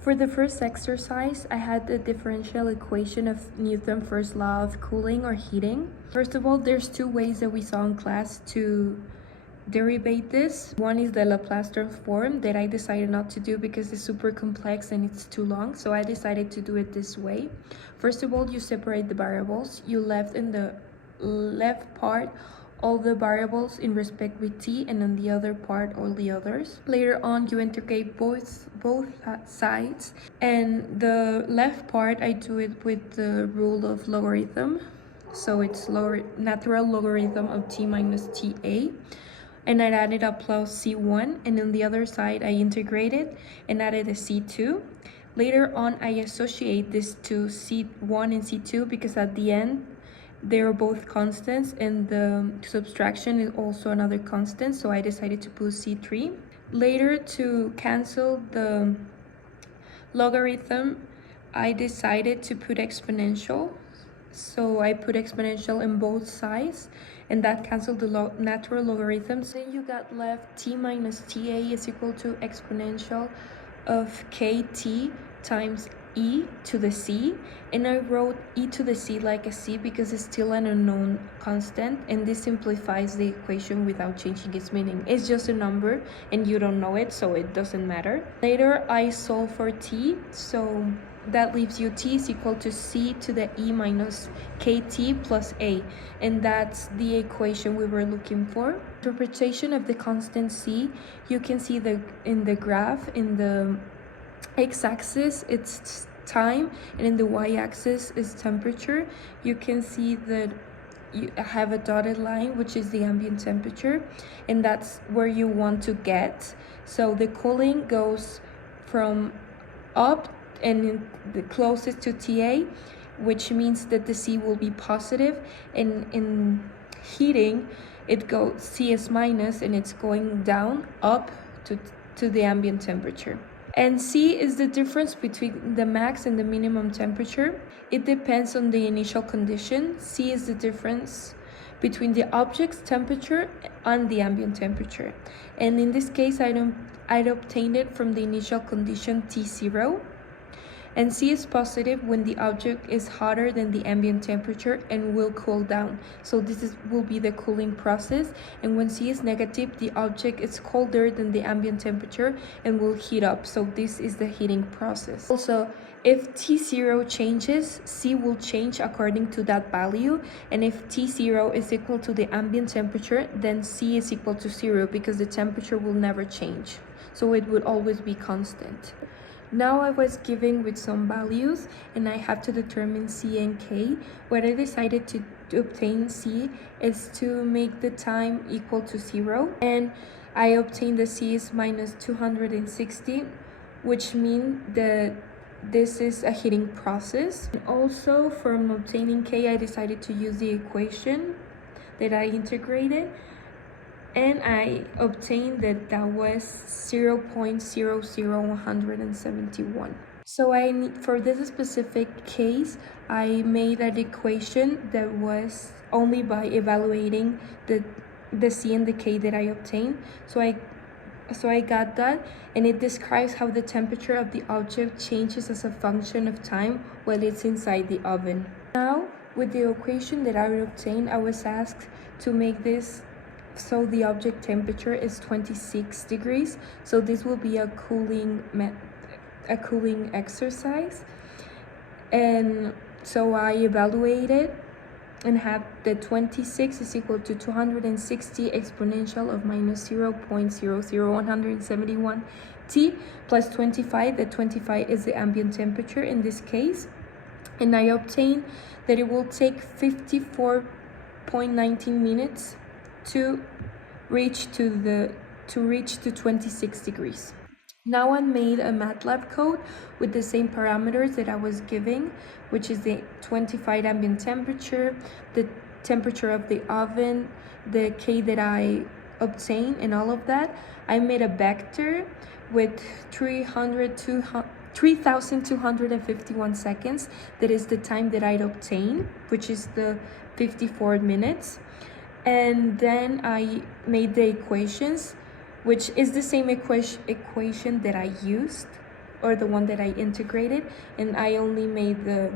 For the first exercise, I had the differential equation of Newton's first law of cooling or heating. First of all, there's two ways that we saw in class to derivate this. One is the Laplace transform that I decided not to do because it's super complex and it's too long, so I decided to do it this way. First of all, you separate the variables. You left in the left part all the variables in respect with t, and on the other part all the others. Later on, you integrate both sides, and the left part I do it with the rule of logarithm, so it's natural logarithm of t minus ta, and I added a plus c1, and on the other side I integrated and added a c2. Later on, I associate these two, c1 and c2, because at the end they are both constants and the subtraction is also another constant, so I decided to put c3. Later, to cancel the logarithm, I decided to put exponential, so I put exponential in both sides, and that canceled the natural logarithms. Then you got left t minus ta is equal to exponential of kt times e to the c, and I wrote e to the c like a c because it's still an unknown constant, and this simplifies the equation without changing its meaning. It's just a number and you don't know it, so it doesn't matter. Later, I solve for t, so that leaves you t is equal to c to the e minus kt plus a, and that's the equation we were looking for. Interpretation of the constant c, you can see in the graph, in the x-axis it's time, and in the y-axis is temperature. You can see that you have a dotted line, which is the ambient temperature, and that's where you want to get. So the cooling goes from up and the closest to ta, which means that the c will be positive, and in heating it goes c is minus, and it's going down up to the ambient temperature. And C is the difference between the max and the minimum temperature. It depends on the initial condition. C is the difference between the object's temperature and the ambient temperature. And in this case, I'd obtained it from the initial condition T0. And C is positive when the object is hotter than the ambient temperature and will cool down. So this will be the cooling process. And when C is negative, the object is colder than the ambient temperature and will heat up. So this is the heating process. Also, if T0 changes, C will change according to that value. And if T0 is equal to the ambient temperature, then C is equal to 0 because the temperature will never change. So it would always be constant. Now I was given with some values and I have to determine C and K. What I decided to obtain C is to make the time equal to 0, and I obtained the C is minus 260, which means that this is a heating process. And also, from obtaining K, I decided to use the equation that I integrated, and I obtained that was 0.00171. So for this specific case, I made an equation that was only by evaluating the C and the K that I obtained. So I got that, and it describes how the temperature of the object changes as a function of time while it's inside the oven. Now, with the equation that I obtained, I was asked to make this so the object temperature is 26 degrees. So this will be a cooling exercise. And so I evaluated and have the 26 is equal to 260 exponential of minus 0.00171 T plus 25. The 25 is the ambient temperature in this case. And I obtained that it will take 54.19 minutes to reach to 26 degrees. Now I made a MATLAB code with the same parameters that I was giving, which is the 25 ambient temperature, the temperature of the oven, the K that I obtained, and all of that. I made a vector with 3,251 seconds. That is the time that I'd obtained, which is the 54 minutes. And then I made the equations, which is the same equation that I used or the one that I integrated, and I only made the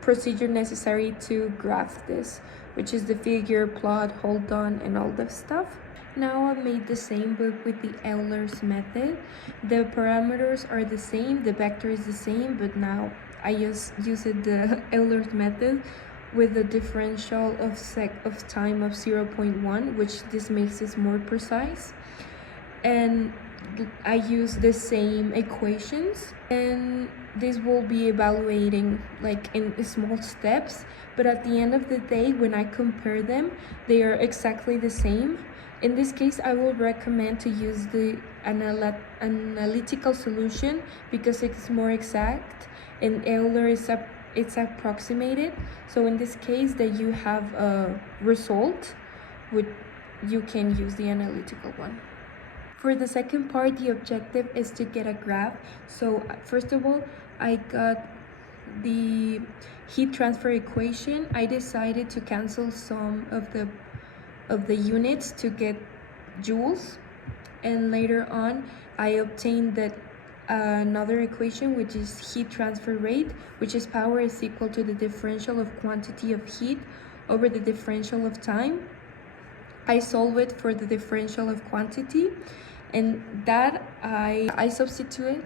procedure necessary to graph this, which is the figure, plot, hold on, and all that stuff. Now I made the same but with the Euler's method. The parameters are the same, the vector is the same, but now I just used the Euler's method with the differential of time of 0.1, which this makes it more precise. And I use the same equations, and this will be evaluating like in small steps, but at the end of the day, when I compare them, they are exactly the same. In this case, I will recommend to use the analytical solution because it's more exact, and Euler is it's approximated. So in this case, that you have a result, you can use the analytical one. For the second part, the objective is to get a graph. So first of all, I got the heat transfer equation. I decided to cancel some of the units to get joules, and later on I obtained that another equation, which is heat transfer rate, which is power is equal to the differential of quantity of heat over the differential of time. I solve it for the differential of quantity, and that I substitute.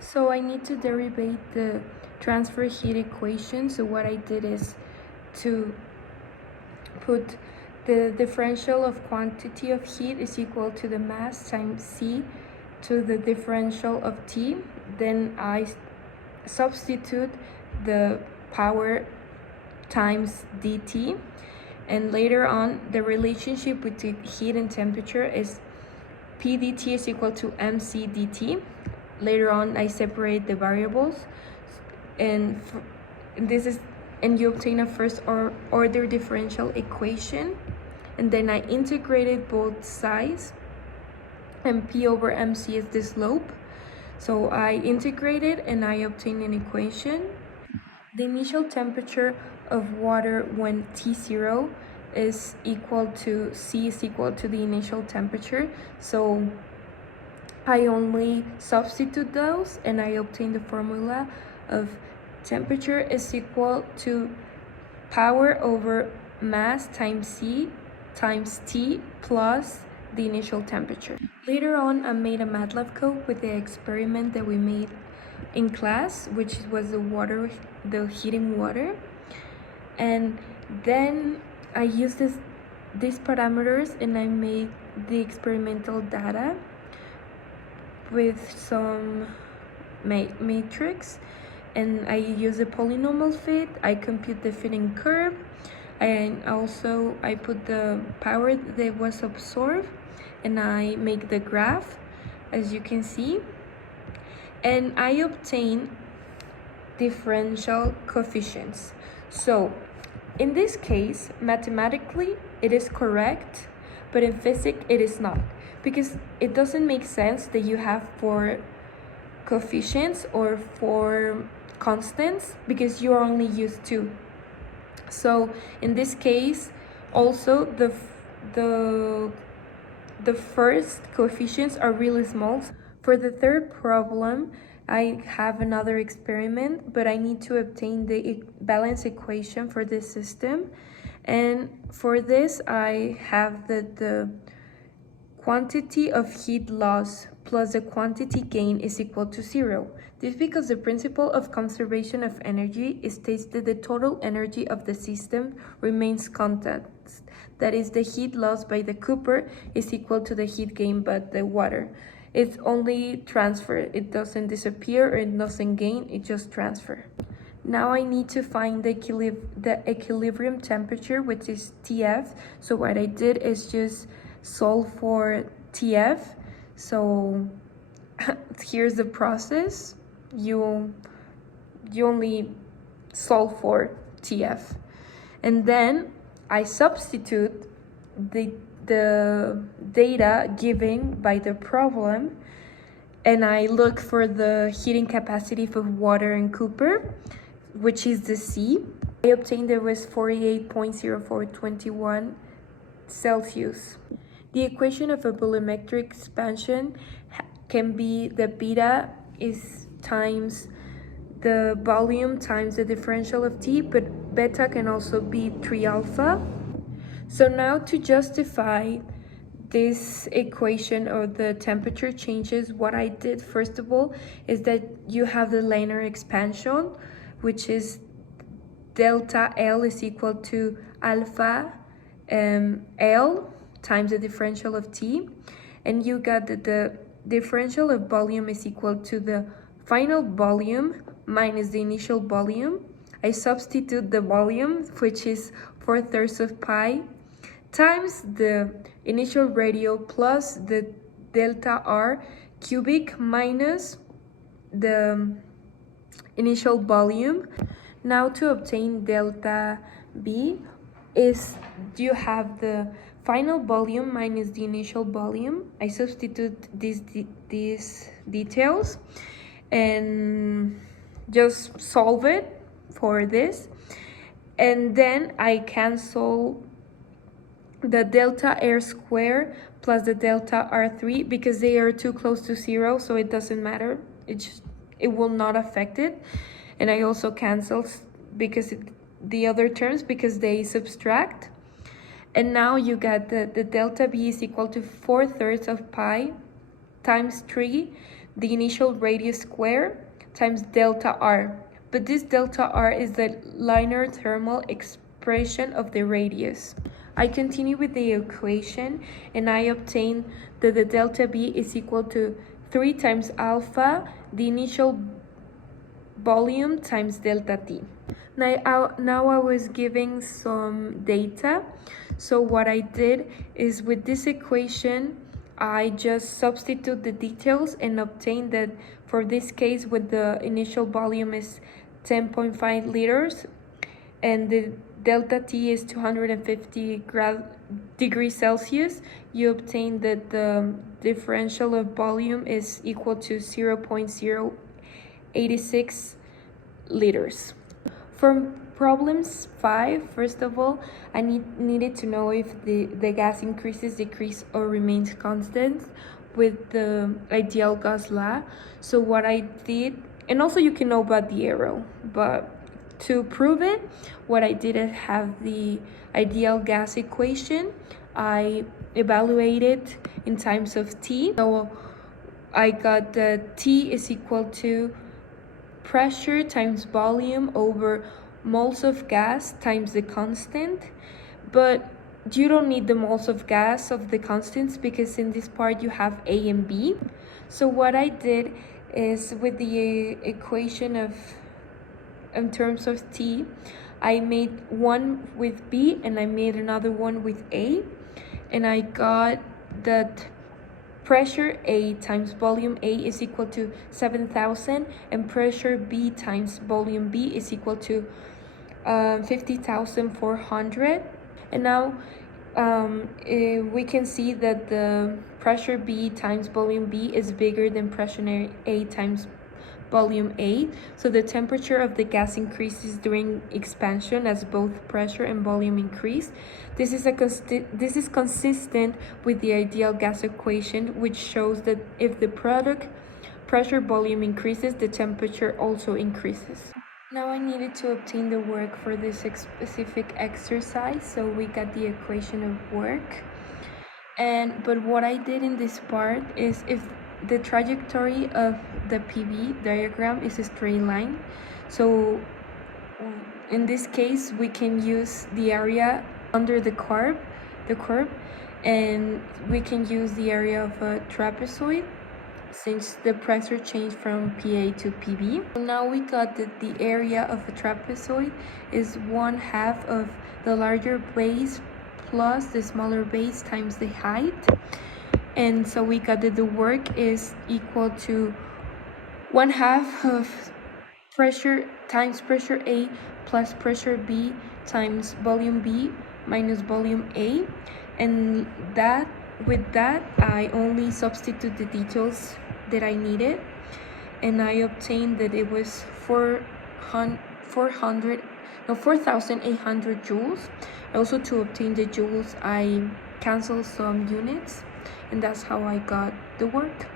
So I need to derive the transfer heat equation. So what I did is to put the differential of quantity of heat is equal to the mass times C to the differential of T. Then I substitute the power times dt, and later on the relationship between heat and temperature is P dt is equal to mc dt. Later on I separate the variables, and you obtain a first order differential equation, and then I integrated both sides, and P over mc is the slope. So I integrated and I obtained an equation. The initial temperature of water when T0 is equal to C is equal to the initial temperature. So I only substitute those and I obtain the formula of temperature is equal to power over mass times C times T plus the initial temperature. Later on, I made a MATLAB code with the experiment that we made in class, which was the heating water. And then I used these parameters and I made the experimental data with some matrix, and I use a polynomial fit. I compute the fitting curve, and also I put the power that was absorbed, and I make the graph, as you can see, and I obtain differential coefficients. So in this case, mathematically it is correct, but in physics it is not, because it doesn't make sense that you have 4 coefficients or 4 constants because you only use 2. So in this case, also the first coefficients are really small. For the third problem, I have another experiment, but I need to obtain the balance equation for this system. And for this, I have the quantity of heat loss plus the quantity gain is equal to 0. This because the principle of conservation of energy states that the total energy of the system remains constant. That is, the heat lost by the cooper is equal to the heat gain by the water. It's only transfer. It doesn't disappear or it doesn't gain, it just transfer. Now I need to find the equilibrium temperature, which is TF. So what I did is just solve for TF. So here's the process. You only solve for TF. And then I substitute the data given by the problem, and I look for the heating capacity for water in Cooper, which is the C. I obtained there was 48.0421 Celsius. The equation of a volumetric expansion can be the beta is times the volume times the differential of T, but beta can also be 3 alpha. So now to justify this equation or the temperature changes, what I did first of all is that you have the linear expansion, which is delta L is equal to alpha L times the differential of T, and you got that the differential of volume is equal to the final volume minus the initial volume. I substitute the volume, which is 4/3 of pi, times the initial radial plus the delta R cubic minus the initial volume. Now to obtain delta B is you have the final volume minus the initial volume. I substitute these details and just solve it for this, and then I cancel the delta R squared plus the delta R3 because they are too close to 0, so it doesn't matter. It will not affect it. And I also cancel because the other terms because they subtract. And now you get the delta B is equal to 4/3 of pi times 3, the initial radius square, times delta R. But this delta R is the linear thermal expression of the radius. I continue with the equation and I obtain that the delta B is equal to 3 times alpha, the initial volume times delta T. Now I was giving some data. So what I did is with this equation, I just substitute the details and obtain that for this case with the initial volume is 10.5 liters and the delta T is 250 degrees Celsius, you obtain that the differential of volume is equal to 0.086 liters. For problems 5, first of all, I needed to know if the gas increases, decreases, or remains constant with the ideal gas law. So what I did, and also you can know about the arrow, but to prove it, what I did is have the ideal gas equation. I evaluated in times of T. So I got that T is equal to pressure times volume over moles of gas times the constant. But you don't need the moles of gas of the constants because in this part you have A and B. So what I did is with the equation of in terms of T, I made one with B and I made another one with A, and I got that pressure A times volume A is equal to 7,000 and pressure B times volume B is equal to 50,400. And now we can see that the pressure B times volume B is bigger than pressure A times volume A, so the temperature of the gas increases during expansion as both pressure and volume increase. This is consistent with the ideal gas equation, which shows that if the product pressure volume increases, the temperature also increases. Now I needed to obtain the work for this specific exercise, so we got the equation of work. But what I did in this part is if the trajectory of the PV diagram is a straight line, so in this case we can use the area under the curve, and we can use the area of a trapezoid since the pressure changed from PA to PB. So now we got that the area of a trapezoid is 1/2 of the larger base plus the smaller base times the height. And so we got that the work is equal to 1/2 of pressure times pressure A plus pressure B times volume B minus volume A. And with that, I only substitute the details that I needed, and I obtained that it was 4,800 joules. Also, to obtain the joules, I canceled some units, and that's how I got the work.